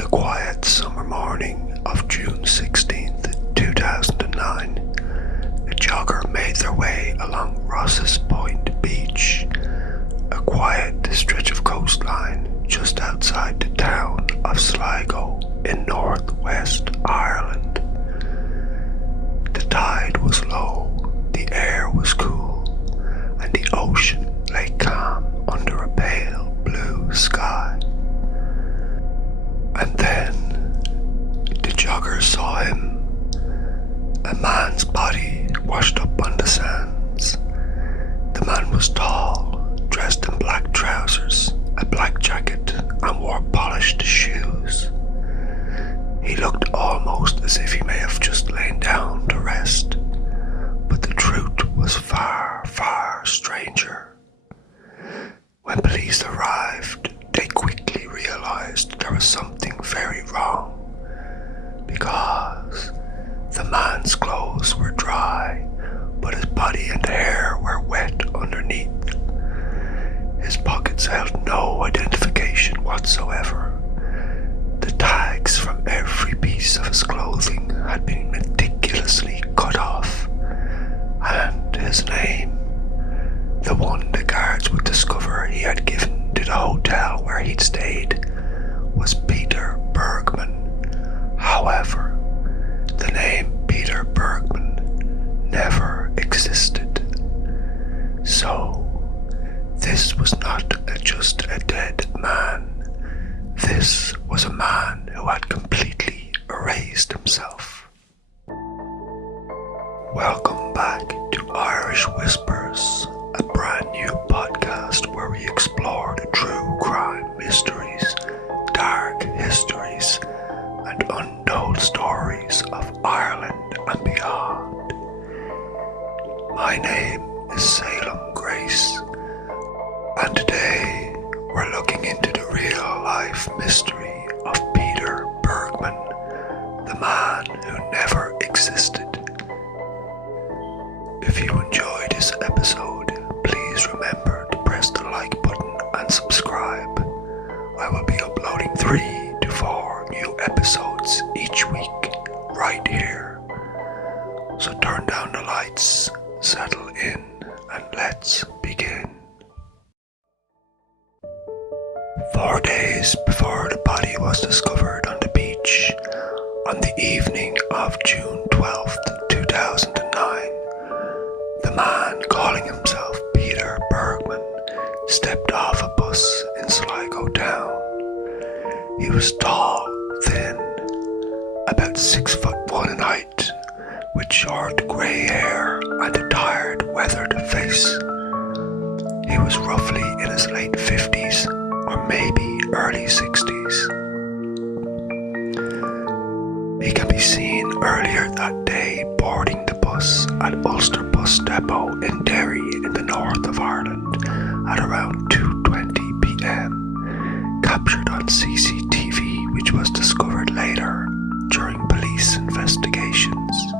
the quiet summer morning of June 16th, 2009, the jogger made their way along Ross's Point Beach, a quiet stretch of coastline just outside the town of Sligo in northwest Ireland. The tide was low, the air was cool, and the ocean lay calm under a pale blue sky. And then the jogger saw him, a man's body washed up on the sands. The man was tall, dressed in black trousers, a black jacket, and wore polished shoes. He looked almost as if he may have just lain down to rest, but the truth was far, far stranger. When police arrived, they quickly realized there was something very wrong, because the man's clothes were dry, but his body and hair were wet underneath. His pockets held no identification whatsoever. The tags from every piece of his clothing had been meticulously cut off, and his name, the one the guards would discover he had given to the hotel where he'd stayed, was Peter Bergmann. However, the name Peter Bergmann never existed. So, this was not just a dead man. This was a man who had completely erased himself. Welcome back to Irish Whispers, a brand new podcast where we explore the true crime mysteries, dark histories, and untold stories of Ireland and beyond. My name is Salem Grace, and today we're looking into the real-life mystery of Peter Bergmann, the man who never existed. If you enjoy this episode, please remember to press the like button and subscribe. I will be uploading 3 to 4 new episodes each week right here. So turn down the lights, settle in, and let's begin. 4 days before the body was discovered on the beach, on the evening of June 12th, 2009, the man calling himself Peter Bergmann stepped off a bus in Sligo town. He was tall, thin, about 6'1" in height, with short grey hair and a tired, weathered face. He was roughly in his late 50s or maybe early 60s. He can be seen earlier that day boarding the bus at Ulster Bus Depot in Derry in the north of Ireland at around 2:20 p.m, captured on CCTV, which was discovered later during police investigations.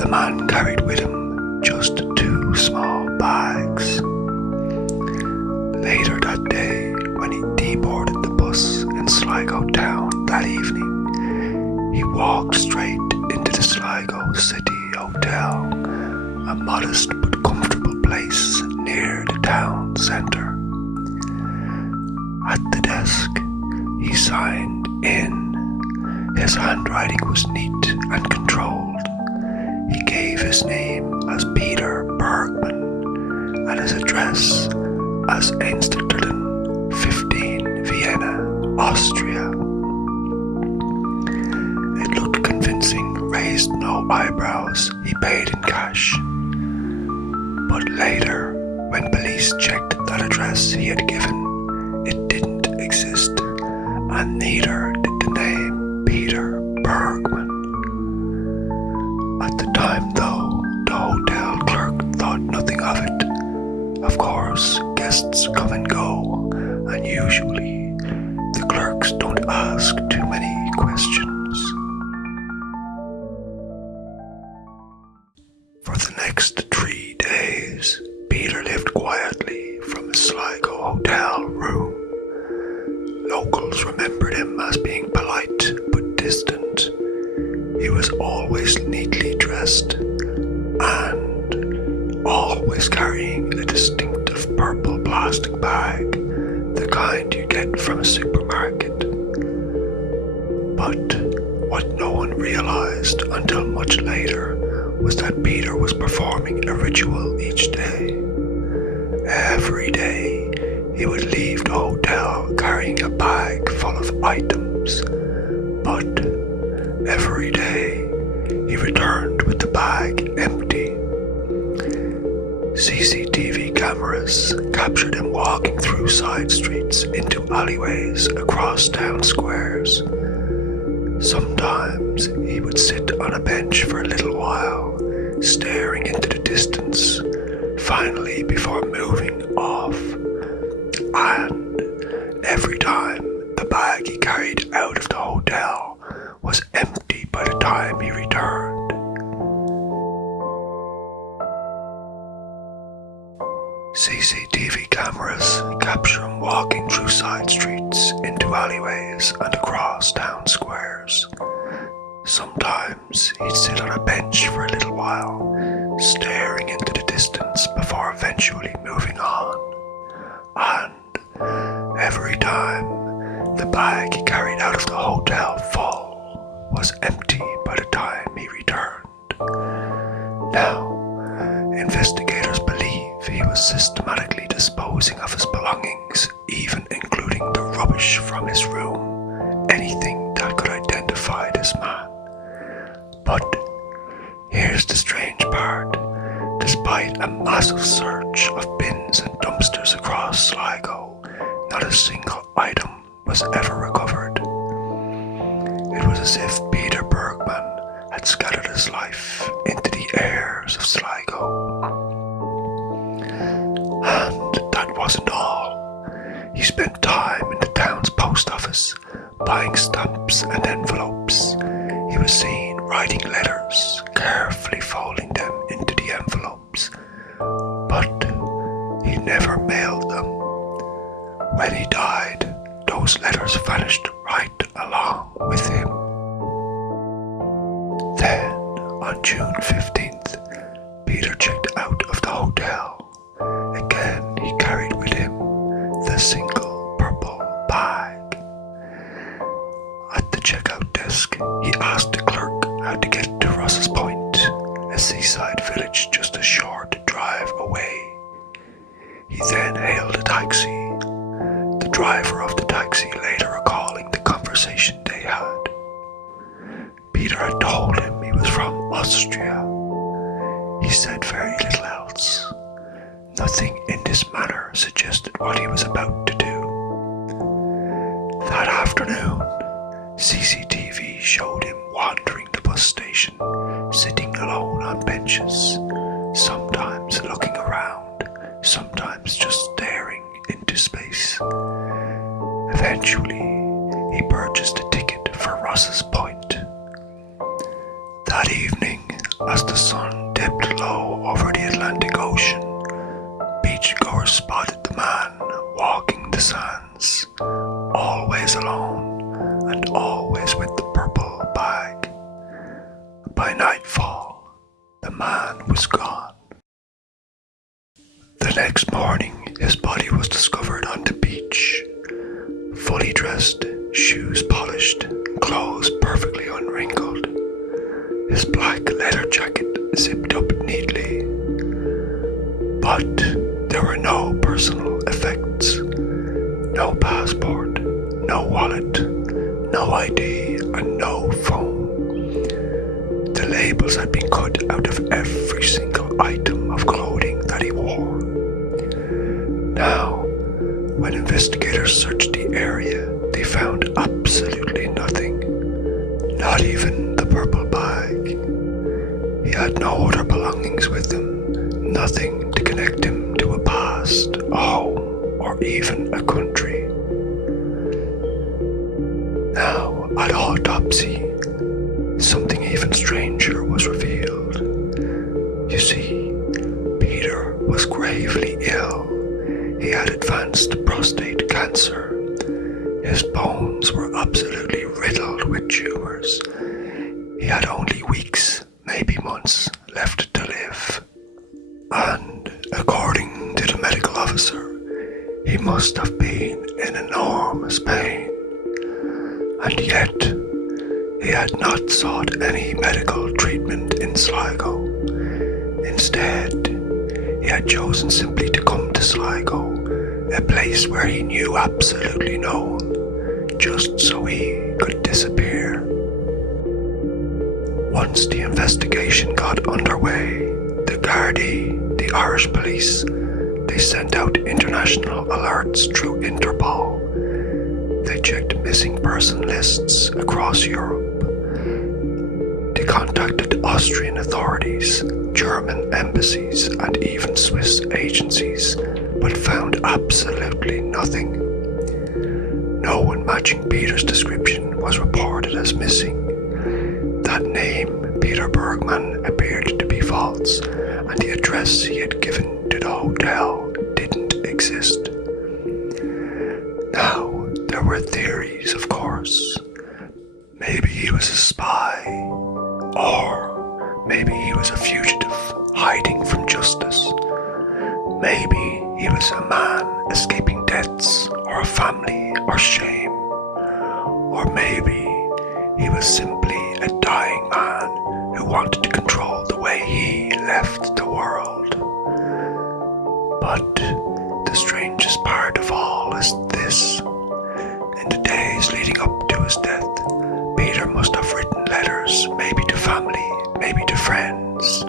The man carried with him just 2 small bags. Later that day, when he deboarded the bus in Sligo town that evening, he walked straight into the Sligo City Hotel, a modest but comfortable place near the town centre. At the desk, he signed in. His handwriting was neat and controlled. He gave his name as Peter Bergmann and his address as Einstadten 15, Vienna, Austria. It looked convincing, raised no eyebrows, he paid in cash. But later, when police checked that address he had given, it didn't exist, and neither did the name Peter Bergmann. At the time though, the hotel clerk thought nothing of it. Of course, guests come and go, and usually the clerks don't ask too many questions. For the next 3 days, Peter lived quietly from his Sligo hotel room. Locals remember remembered him as being polite but distant. He was always neatly dressed and always carrying a distinctive purple plastic bag, the kind you get from a supermarket. But what no one realized until much later was that Peter was performing a ritual each day. Every day, he would leave the hotel carrying a bag full of items, but every day he returned with the bag empty. CCTV cameras captured him walking through side streets into alleyways across town squares. Sometimes he would sit on a bench for a little while, staring into the distance, finally before moving off. And every time, the bag he carried out of the hotel was empty by the time he returned. CCTV cameras capture him walking through side streets, into alleyways and across town squares. Sometimes he'd sit on a bench for a little while, staring into the distance before eventually moving on. And every time, the bag he carried out of the hotel full was empty by the time he returned. Now, investigators believe he was systematically disposing of his belongings, even including the rubbish from his room, anything that could identify this man. But here's the strange part. Despite a massive search of bins and dumpsters across Sligo, not a single item was ever recovered. It was as if Peter Bergmann had scattered his life into the airs of Sligo. And that wasn't all. He spent time in the town's post office, buying stamps and envelopes. He was seen writing letters, carefully folding them into the envelopes, but he never mailed them. When he died, those letters vanished right along with him. Then, on June 15th, Peter checked out of the hotel. Again, he carried with him the single purple bag. At the checkout desk, he asked the clerk how to get to Ross's Point, a seaside village just a short drive away. He then hailed a taxi, the driver of the taxi later recalling the conversation they had. Peter had told him he was from Austria. He said very little else. Nothing in this manner suggested what he was about to do. That afternoon, CCTV showed him wandering the bus station, sitting alone on benches, sometimes looking around, sometimes just staring into space. Eventually, he purchased a ticket for Ross's Point. That evening, as the sun dipped low over the Atlantic Ocean, beachgoers spotted the man walking the sands, always alone and always with the purple bag. By nightfall, the man was gone. The next morning, his body was discovered on the beach, fully dressed, shoes polished, clothes perfectly unwrinkled, his black leather jacket zipped up neatly. But there were no personal effects, no passport, no wallet, no ID, and no phone. The labels had been cut out of every single item of clothing that he wore. Now, when investigators searched the area, they found absolutely nothing, not even the purple bag. He had no other belongings with him, nothing to connect him to a past, a home, or even a country. Now, at autopsy, something even stranger was revealed. You see, Peter was gravely ill. He had advanced prostate cancer. His bones were absolutely riddled with tumours. He had only weeks, maybe months, left to live. And according to the medical officer, he must have been in enormous pain. And yet, he had not sought any medical treatment in Sligo. Instead, he had chosen simply to come to Sligo, a place where he knew absolutely no one, just so he could disappear. Once the investigation got underway, the Gardaí, the Irish police, they sent out international alerts through Interpol. They checked missing person lists across Europe. They contacted Austrian authorities, German embassies, and even Swiss agencies, but found absolutely nothing. No one matching Peter's description was reported as missing. That name, Peter Bergmann, appeared to be false, and the address he had given to the hotel didn't exist. Now, there were theories, of course. Maybe he was a spy, or maybe he was a fugitive hiding from justice. Maybe he was a man escaping debts, or a family, or shame. Or maybe he was simply a dying man who wanted to control the way he left the world. But the strangest part of all is this. In the days leading up to his death, Peter must have written letters, maybe to family, maybe to friends,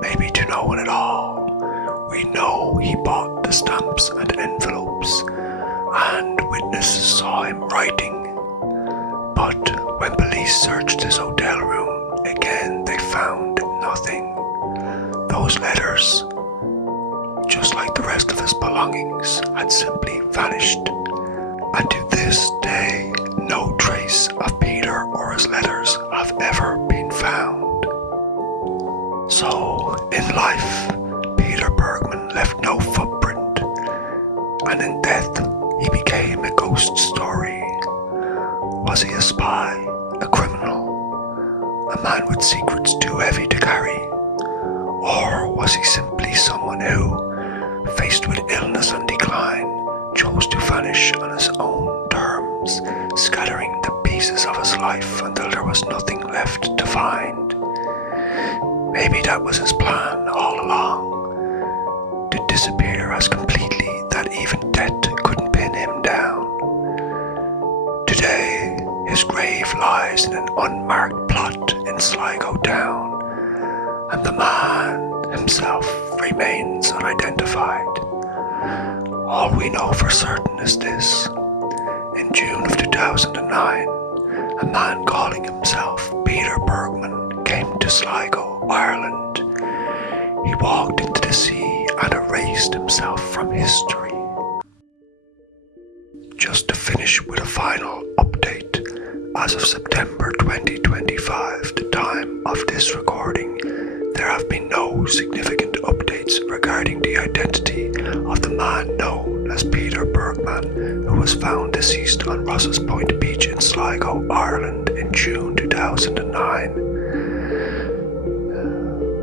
maybe to no one at all. We know he bought the stamps and envelopes, and witnesses saw him writing. But when police searched his hotel room, again they found nothing. Those letters, just like the rest of his belongings, had simply vanished. And to this day, no trace of Peter or his letters have ever been found. So, in life, Peter Bergmann left no footprint, and in death, he became a ghost story. Was he a spy, a criminal, a man with secrets too heavy to carry? Or was he simply someone who, faced with illness and decline, chose to vanish on his own terms, scattering the pieces of his life until there was nothing left to find? Maybe that was his plan all along, to disappear as completely that even death couldn't pin him down. Today, his grave lies in an unmarked plot in Sligo Down, and the man himself remains unidentified. All we know for certain is this. In June of 2009, a man calling himself Peter Bergmann came to Sligo, Ireland. He walked into the sea and erased himself from history. Just to finish with a final update, as of September 2025, the time of this recording, there have been no significant updates regarding the identity of the man known as Peter Bergmann, who was found deceased on Ross's Point Beach in Sligo, Ireland in June 2009.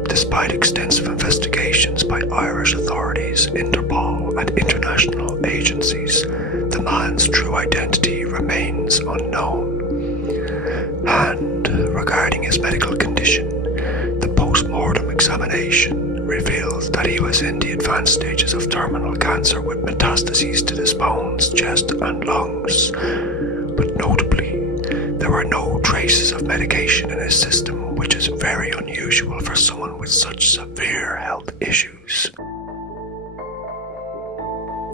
Despite extensive investigations by Irish authorities, Interpol and international agencies, the man's true identity remains unknown. And regarding his medical condition, the post-mortem examination reveals that he was in the advanced stages of terminal cancer with metastases to his bones, chest and lungs. But notably, there were no traces of medication in his system, which is very unusual for someone with such severe health issues.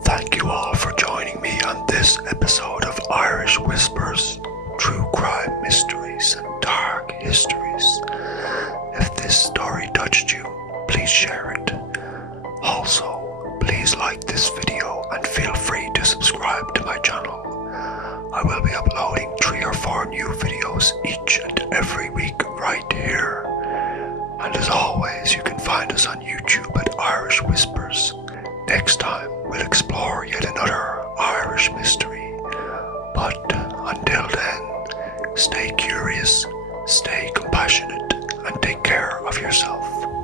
Thank you all for joining me on this episode of Irish Whispers, True Crime Mysteries and Dark Histories. If this story touched you, please share it. Also, please like this video and feel free to subscribe to my channel. I will be uploading 3 or 4 new videos each and every week right here. And as always, you can find us on YouTube at Irish Whispers. Next time, we'll explore yet another Irish mystery. But curious, stay compassionate, and take care of yourself.